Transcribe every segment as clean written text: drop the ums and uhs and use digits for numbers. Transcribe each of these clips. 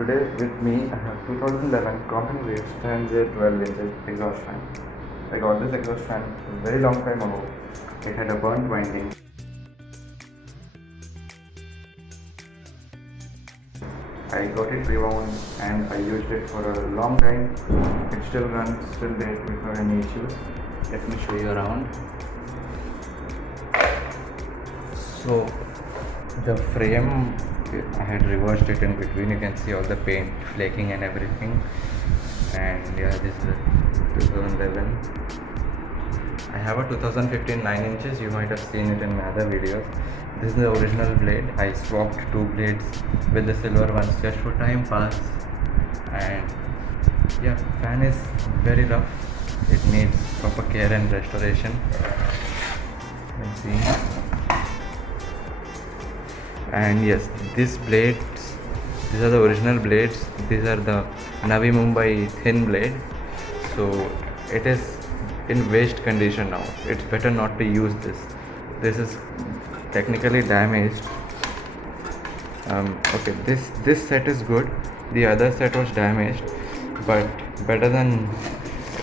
Today with me I have 2011 Crompton Greaves TransAir 12 inches exhaust fan. I got this exhaust fan a very long time ago. It had a burnt winding. I got it rewound and I used it for a long time. It still runs, still there without any issues. Let me show you around. So the frame, I had reversed it in between. You can see all the paint flaking and everything. And yeah, this is 2011. I have a 2015 9 inches. You might have seen it in my other videos. This is the original blade. I swapped two blades with the silver ones just for time pass. And yeah, fan is very rough. It needs proper care and restoration. You can see. And yes, these blades, these are the original blades. These are the Navi Mumbai thin blade. So it is in waste condition now. It's better not to use this. This is technically damaged. Okay, this set is good. The other set was damaged, but better than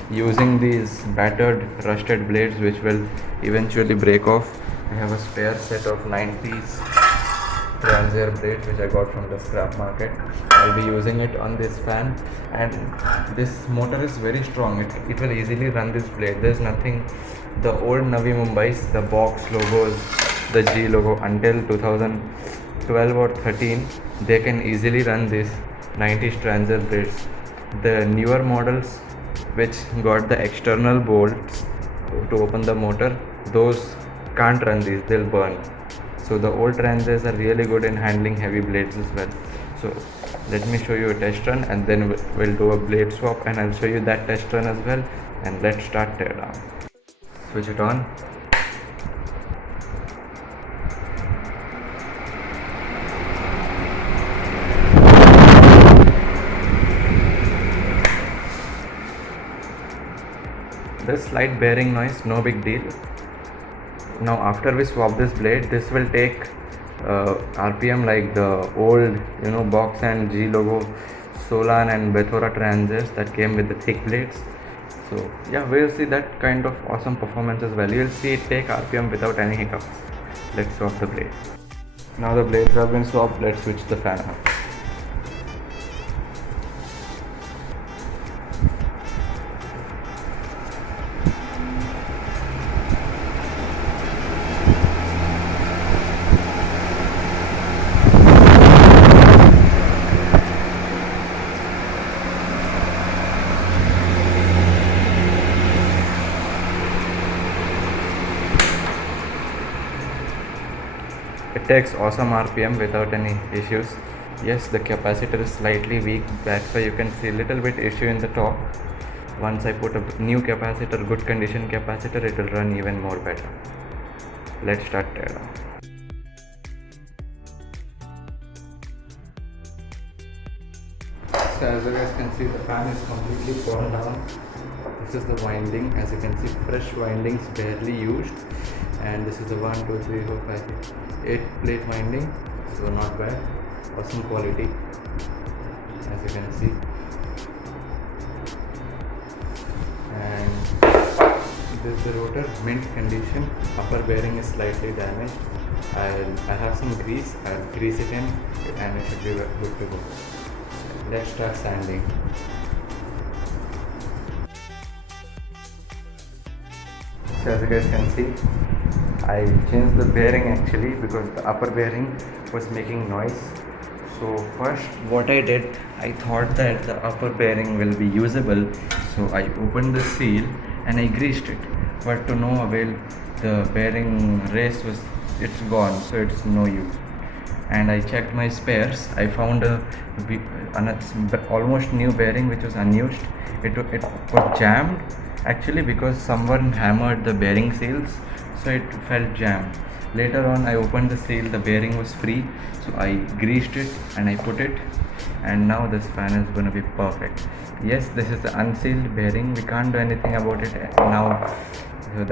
using these battered, rusted blades which will eventually break off. I have a spare set of 9-piece TransAir blades which I got from the scrap market. I'll be using it on this fan, and this motor is very strong. It will easily run this blade. There's nothing, the old Navi Mumbai's, the box logos, the G logo, until 2012 or 13 they can easily run this 90s TransAir blades. The newer models which got the external bolts to open the motor, those can't run these, they'll burn. So the old TransAirs are really good in handling heavy blades as well. So let me show you a test run, and then we'll do a blade swap, and I'll show you that test run as well. And let's start teardown. Switch it on. This slight bearing noise, no big deal. Now after we swap this blade, this will take RPM like the old box and G logo Solan and Bethora TransAirs that came with the thick blades. So yeah, we'll see that kind of awesome performance as well. You'll see it take RPM without any hiccups. Let's swap the blade. Now the blades have been swapped. Let's switch the fan on. It takes awesome RPM without any issues. Yes, the capacitor is slightly weak. That's why you can see a little bit issue in the top. Once I put a new capacitor, good condition capacitor, it will run even more better. Let's start teardown. So as you guys can see, the fan is completely fallen down. This is the winding. As you can see, fresh windings, barely used. And this is the 1, 2, 3, 4, 5, 8 plate winding. So not bad. Awesome quality, as you can see. And this is the rotor, mint condition. Upper bearing is slightly damaged. I have some grease. I'll grease it in, and it should be good to go. Let's start sanding. So as you guys can see, I changed the bearing actually because the upper bearing was making noise. So first what I did, I thought that the upper bearing will be usable, so I opened the seal and I greased it, but to no avail. The bearing race it's gone, so it's no use. And I checked my spares. I found an almost new bearing which was unused. It was jammed actually because someone hammered the bearing seals, so it felt jammed. Later on I opened the seal, the bearing was free, so I greased it and I put it, and now this fan is going to be perfect. Yes, this is the unsealed bearing, we can't do anything about it now. So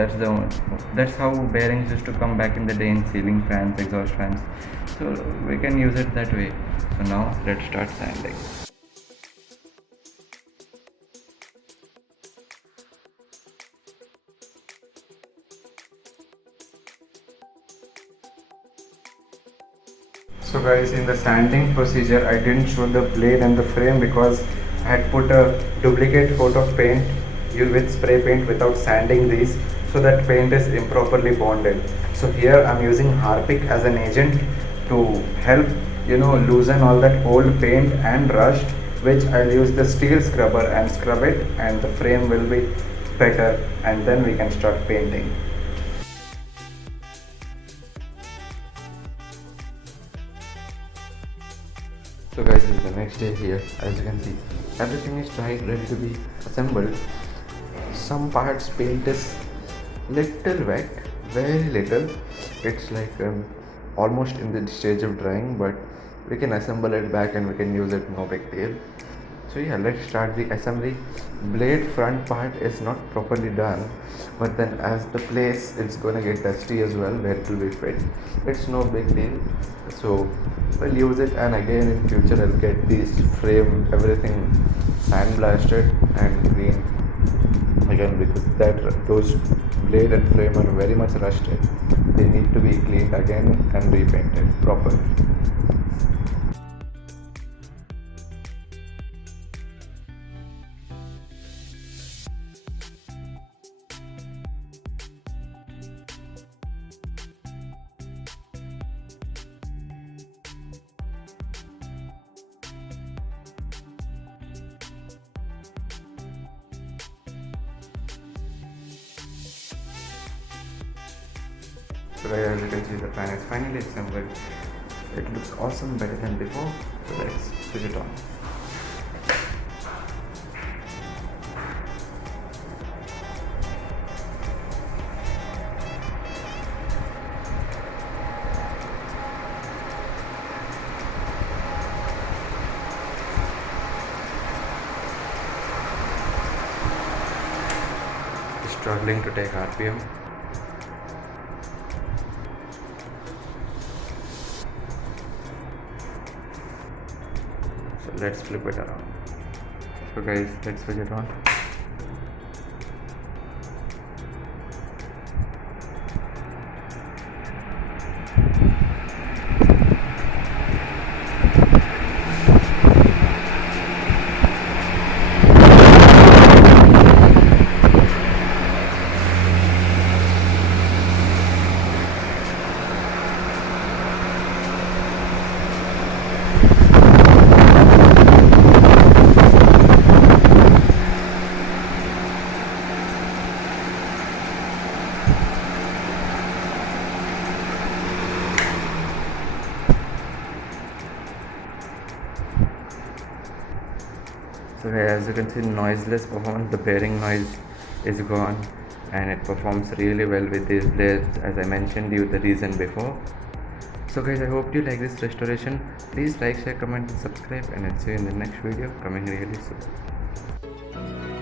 that's how bearings used to come back in the day in ceiling fans, exhaust fans. So we can use it that way. So now let's start sanding. So guys, in the sanding procedure, I didn't show the blade and the frame because I had put a duplicate coat of paint with spray paint without sanding these, so that paint is improperly bonded. So here I'm using Harpic as an agent to help loosen all that old paint and rust, which I'll use the steel scrubber and scrub it, and the frame will be better, and then we can start painting. So guys, this is the next day here. As you can see, everything is dry, ready to be assembled. Some parts paint is little wet, very little. It's like almost in the stage of drying, but we can assemble it back and we can use it, no big deal. So yeah, let's start the assembly. Blade front part is not properly done, but then as the place it's gonna get dusty as well where it will be fit. It's no big deal. So we'll use it, and again in future I'll get this frame, everything sandblasted and clean again, because those blade and frame are very much rusted. They need to be cleaned again and repainted properly. So guys, as you can see, the fan is finally assembled. It looks awesome, better than before. So let's switch it on. Struggling to take RPM. So let's flip it around. So guys, let's switch it on. So as you can see, noiseless performance, the bearing noise is gone, and it performs really well with these blades, as I mentioned you the reason before. So guys, I hope you like this restoration. Please like, share, comment and subscribe, and I'll see you in the next video coming really soon.